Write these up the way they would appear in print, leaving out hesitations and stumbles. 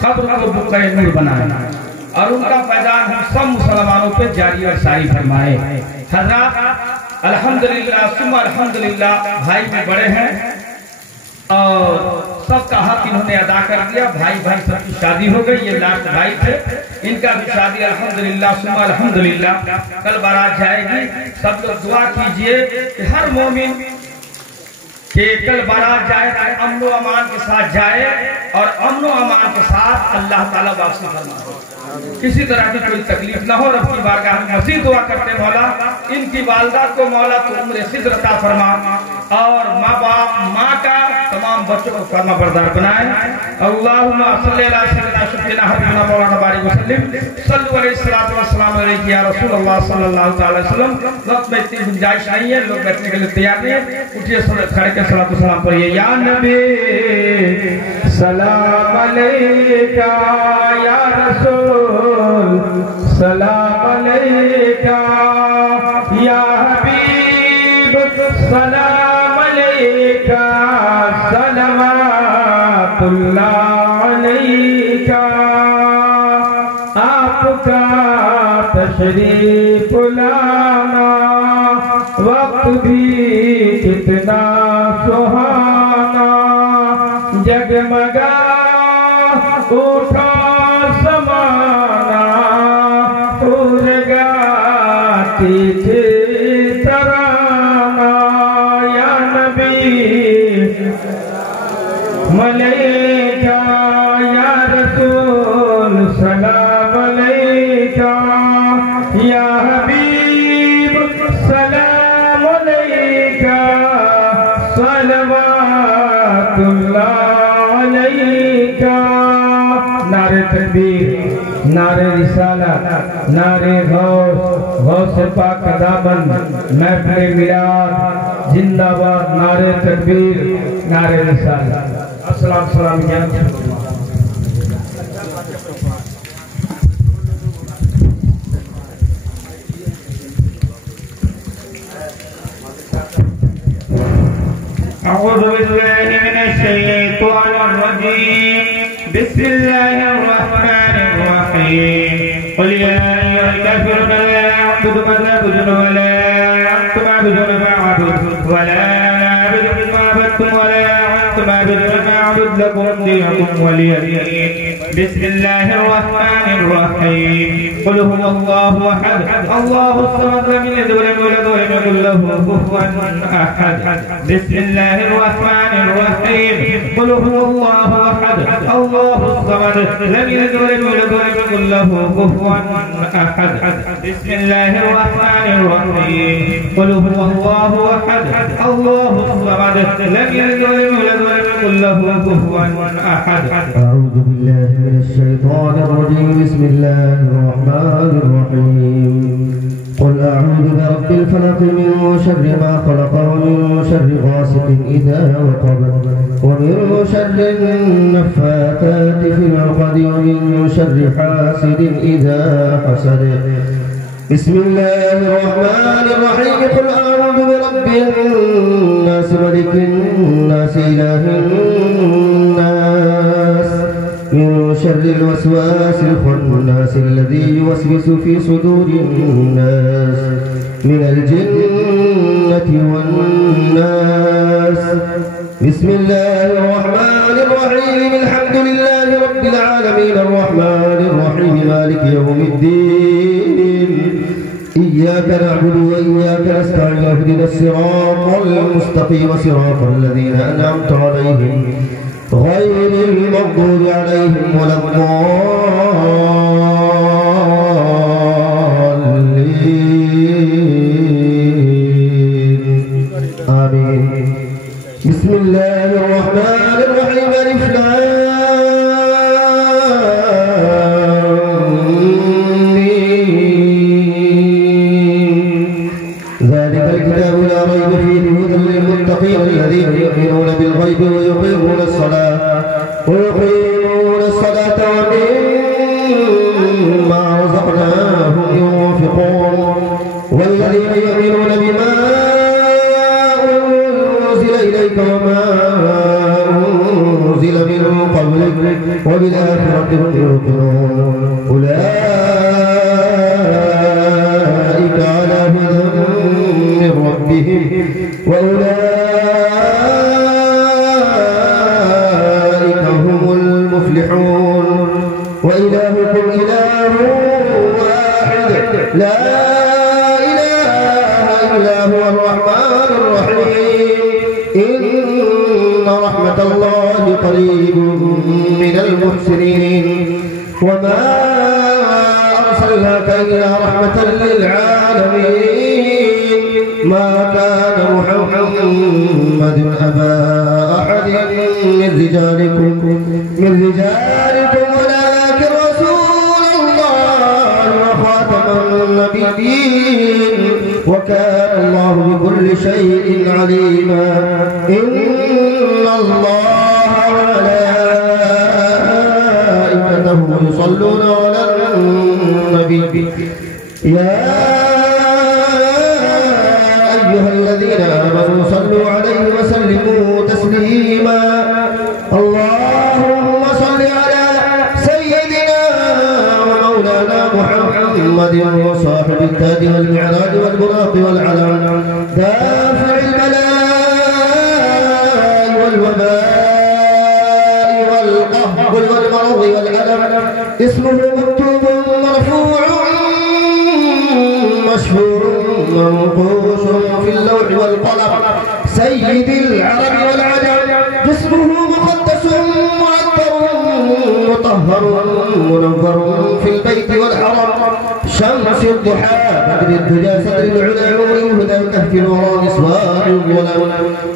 قبر کو بقعہ نور بنائے اور ان کا فیضان ہم سب مسلمانوں پہ جاری اور ساری فرمائے۔ حضرات الحمدللہ ثم الحمدللہ بھائی میں بڑے ہیں اور سب کا حق انہوں نے ادا کر دیا، بھائی سب کی شادی ہو گئی، یہ لاسٹ بھائی تھے، ان کا بھی شادی الحمدللہ ثم الحمدللہ کل بارات جائے گی۔ سب لوگ دعا کیجئے کہ ہر مومن کہ کل بارات جائے تو امن و امان کے ساتھ جائے اور امن و امان کے ساتھ اللہ تعالیٰ واپسی فرمائے، کسی طرح کی کوئی تکلیف نہ ہو۔ رب کی بارگاہ میں مزید دعا کرتے مولا ان کی والدہ کو مولا تو عمر خضر عطا فرما اور ماں کا تمام بچوں کو فرما بردار بنائے۔ اللہم صلی اللہ سیدنا شفینا حبیبنا مولانا بارک وسلم صلو علیہ الصلوۃ والسلام علیک یا رسول اللہ صلی اللہ علیہ وسلم۔ وقت میں اتنی گنجائش نہیں ہے، لوگ بیٹھنے کے لیے تیار نہیں ہیں، اٹھیے کھڑے کے صلوات و سلام پڑھیے۔ یا نبی سلام علیکہ، یا رسول سلام علیکہ، یا حبیب سلام علیکہ، صلوات اللہ علیکہ۔ آپ کا تشریف لانا وقت بھی کتنا سہانا، جگمگا اٹھا سمانا، گاتی تھی ترانہ۔ یا نبی ملیکہ، یا رسول سلام علیکہ، یا حبیب سلام علیکہ، صلوات اللہ علیکہ۔ نعرہ تکبیر، نعرہ رسالت، نعرہ غوث پاک کا دامن، محفل میلاد زندہ باد، نعرہ تکبیر، نعرہ رسالت۔ السلام علیکم۔ اعوذ باللہ من الشیطان الرجیم، بسم اللہ الرحمن الرحیم۔ قل یا ایھا الکافرون لا اعبد ما تعبدون ولا انتم عابدون ما اعبد ولا اعبد ما عبدتم ولا انتم عابدون ما اعبد لكم دينكم ولي دين۔ بسم اللہ الرحمن الرحیم۔ قل هو اللہ احد اللہ الصمد لم یلد ولم یولد ولم یکن له کفوا احد۔ بسم اللہ الرحمن الرحیم۔ قل هو اللہ احد اللہ الصمد لم یلد ولم یولد ولم یکن له کفوا احد۔ بسم اللہ الرحمن الرحیم۔ قل هو اللہ احد اللہ الصمد لم یلد ولم یولد ولم یکن له کفوا احد۔ اعوذ باللہ من الشیطان الرجیم، بسم اللہ الرحمن الرحیم۔ قل اعوذ برب الفلق من شر ما خلق ومن شر غاسق اذا وقب ومن شر النفاثات في العقد ومن شر حاسد اذا حسد۔ بسم الله الرحمن الرحيم۔ قل أعوذ برب الناس ملك الناس إله الناس من شر الوسواس الخناس الذي يوسوس في صدور الناس من الجنة والناس۔ بسم الله الرحمن الرحيم۔ الحمد لله رب العالمين الرحمن الرحيم مالك يوم الدين، إياك نعبد وإياك نستعين اهدنا الصراط المستقيم صراط الذين أنعمت عليهم غير المغضوب عليهم ولا الضالين، آمين۔ بسم الله الرحمن الرحيم۔ ألف لام ذلك الكتاب لا ريب فيه هدى للمتقين الذين يؤمنون بالغيب ويقيمون الصلاة ومما وبالآخرة هم يوقنون أولئك على هدى من ربهم وأولئك هم المفلحون وإلهكم إله واحد لا إله إلا هو الرحمن الرحيم إن رحمة الله قريب من المحسنين وما أرسلناك إلا رحمة للعالمين ما كان محمد أبا أحد من رجالكم ولكن رسول الله وخاتم النبيين وكان الله بكل شيء عليما إن الله وملائكته يصلون على النبي يا أيها الذين آمنوا صلوا عليه وسلموا تسليما اللهم صل على سيدنا ومولانا محمد وصاحب التاج والمعراج والبراق والعلم دافع البلاء والوباء والقهر والمرض والألم اسمه مكتوب مرفوع مشهور منقوش في اللوح والقلم سيد العرب والعجم جسمه مقدس معطر مطهر منور في البيت والحرم شمس الضحى بدر الدجى صدر العلا نور الهدى كهف الورى مصباح الظلم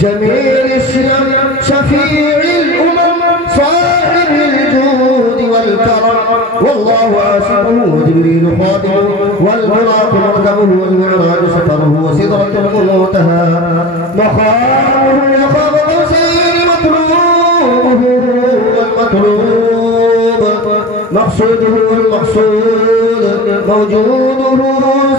جميل الشيم شفيع الأمم صاحب الجود والكرم والله عاشقه وجبريل خادمه والبراق مركبه والمعراج سفره وسدرة المنتهى مقامه يخاف قوسين مطلوبه والمطلوب مقصوده والمقصود موجوده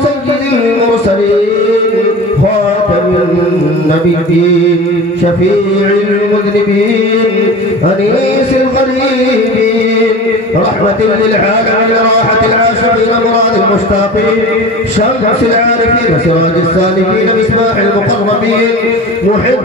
سيد المرسلين خاتم النبيين شفيع المذنبين أنيس الغريبين رحمة للعالمين راحة العاشقين مراد المشتاقين شمس العارفين سراج السالكين مصباح المقربين محب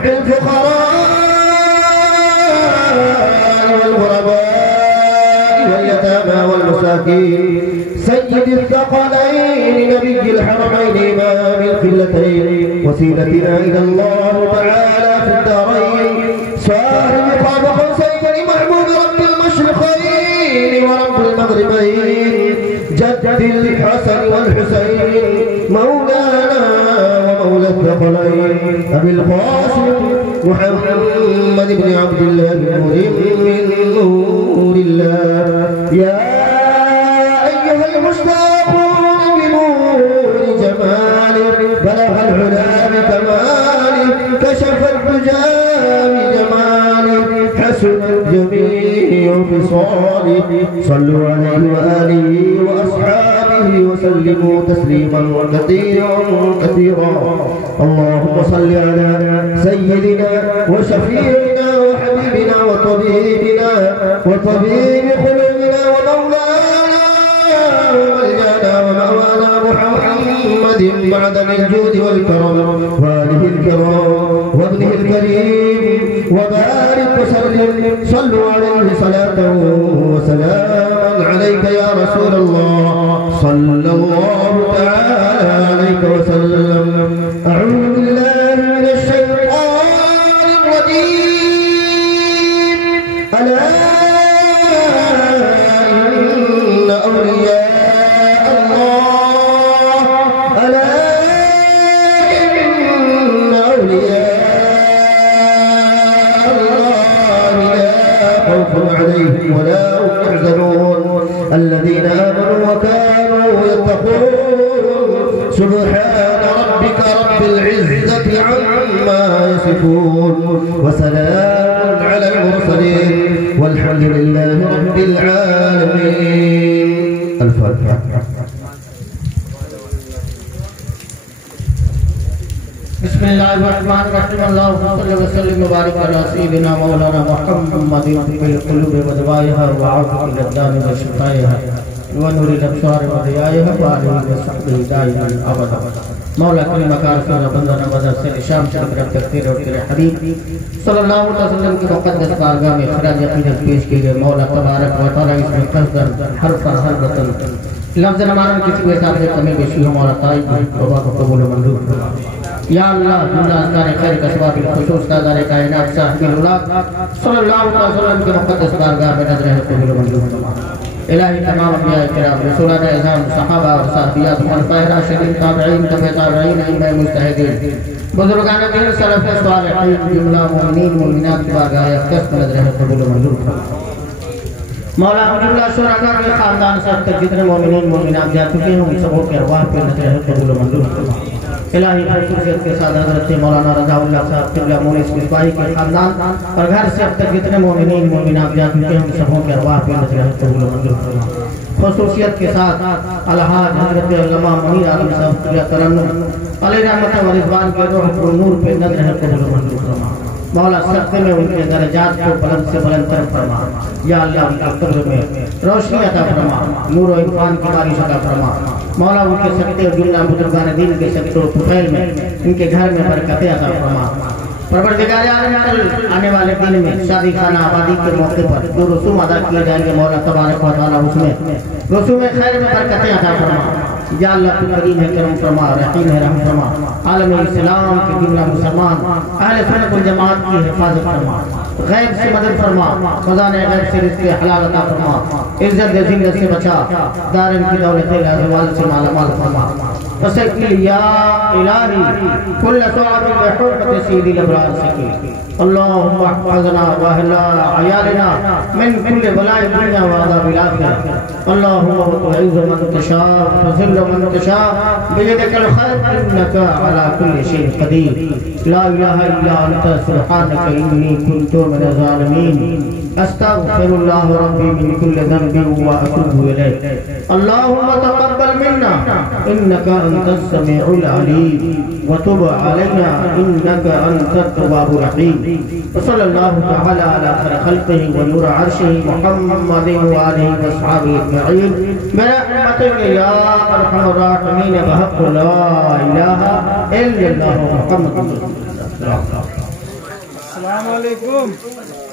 الفقراء والغرباء واليتامى والمساكين سيد الثقلين نبي الحرمين إمام القلتين وسيلتنا إلى الله تعالى في الدارين صاحب قاب قوسين محبوب رب المشرقين ورب المغربين جد الحسن والحسين مولانا ومولى الثقلين أبي القاسم محمد بن عبد الله من نور الله يا أيها المشتاقون بنور جماله بلغ العلا بكماله كشف الدجى بجماله حسن الجميع بصاله صلوا عليه وآله وأصحابه وسلموا تسليما كثيرا اللهم صل على سيدنا وشفيعنا وحبيبنا وطبيب قلوبنا ومولانا وملجانا ومأوانا محمد معدن الجود والكرم وآله الكرام وابنه الكريم وبارك وسلم صلوا عليه صلاة وسلاما عليك يا رسول الله صلى الله تعالى عليك وسلم أعوذ بالله من الشيطان الرجيم ألا إن أولياء الله ألا إن أولياء الله لا خوف عليهم ولا هم يحزنون الذين آمنوا وكانوا يتقون سبحان ربك رب العزة عما يصفون وسلام على المرسلين والحمد لله رب العالمين. الفاتحة. بسم اللہ الرحمن الرحیم اللہم صلی وسلم مبارک علی سیدنا مولانا محمد فی القلوب ودوائها وعافی الابدان وشفائها ونور الابصار وضیائها وآلہ وصحبہ دائما ابدا مولا کریم اکار سورہ بندہ نبضہ سے شام شرک رب تکتیر اور تیرے حبیب صلی اللہ علیہ وسلم کی مقدس بارگاہ میں خراج عقیدت پیش کی گئے مولا تبارک و تعالی اس میں قصدر حرفا حربتا لفظ نمانن کسی کو حساب سے کمی بیشی ہو مولا طائب توبہ کو قبول و منظور یا اللہ جملہ اذکار خیر کا سباب الخصوص تازار کائنات صاحب الولاد صلی اللہ علیہ وسلم کی مقدس بارگاہ میں نظر ہے قبول و منظور الہی تمام انبیاء کرام رسولان اعظام صحابہ اور صحابیات خلفائے راشدین تابعین تبع تابعین ائمہ مجتہدین بزرگان دین سلف صالحین جملہ مومنین مومنات کی بارگاہ اقدس میں نظر ہے قبول و منظور مولا جملہ شرکا کے خاندان سے اب تک جتنے مومنین مومنات جا چکے ہیں ان سبوں کے ارواح پہ نظر ہے قبول و منظور الہی خصوصیت کے ساتھ حضرت مولانا رضا اللہ صاحب قبلہ مونس مصباحی کے خاندان اور گھر سے اب تک جتنے مومنین مومنات جا چکے ہیں ان سبوں کے ارواح پہ نظر ہے قبول و منظور خصوصیت کے ساتھ الحاج حضرت علامہ منیر عالم صاحب قبلہ ترنم علی رحمت و رضوان کے روح پر نور پہ نظر ہے قبول و منظور مولا سخت میں ان کے درجات کو بلند سے بلند تر فرما یا اللہ ان کے قبر میں روشنی عطا فرما نور و عرفان کی بارش عطا فرما مولا ان کے سکتے اور جملہ بزرگان دین کے سکتے و طفیل میں ان کے گھر میں برکتیں عطا فرما پروردگار عالم آنے والے دن میں شادی خانہ آبادی کے موقع پر جو رسوم ادا کیے جائیں گے مولا تبارک و تعالی اس میں رسوم خیر میں برکتیں عطا فرما یا اللہ تو کریم ہے کرم فرما رحیم ہے رحم فرما عالم اسلام کے جملہ مسلمان اہل سنت والجماعت کی حفاظت فرما غیب سے مدد فرما خزانہ غیب سے رزق حلال عطا فرما عزت ذلت سے بچا دارن کی دولت الازوال سے مالا مال فرما فسکل یا الہی کل صعب بحرمت سید الابرار سکل اللہم احفظنا واہلا عیالنا من کل بلاء الدنیا وعذاب الآخرہ اللہم تعز من تشاء وذل من تشاء بیدک الخیر انک علی کل شیء قدیر لا الہ الا انت سبحانک انی کنت من الظالمین استغفر اللہ ربی من کل ذنب واتوب الیہ اللہم تقبل منا انک انت السمیع العلیم وتب علینا انک انت التواب الرحیم وصلی اللہ تعالی علی خیر خلقہ ونور عرشہ محمد وآلہ وصحابہ اجمعین برحمتک یا ارحم الراحمین بحق لا الہ الا اللہ محمد. السلام علیکم.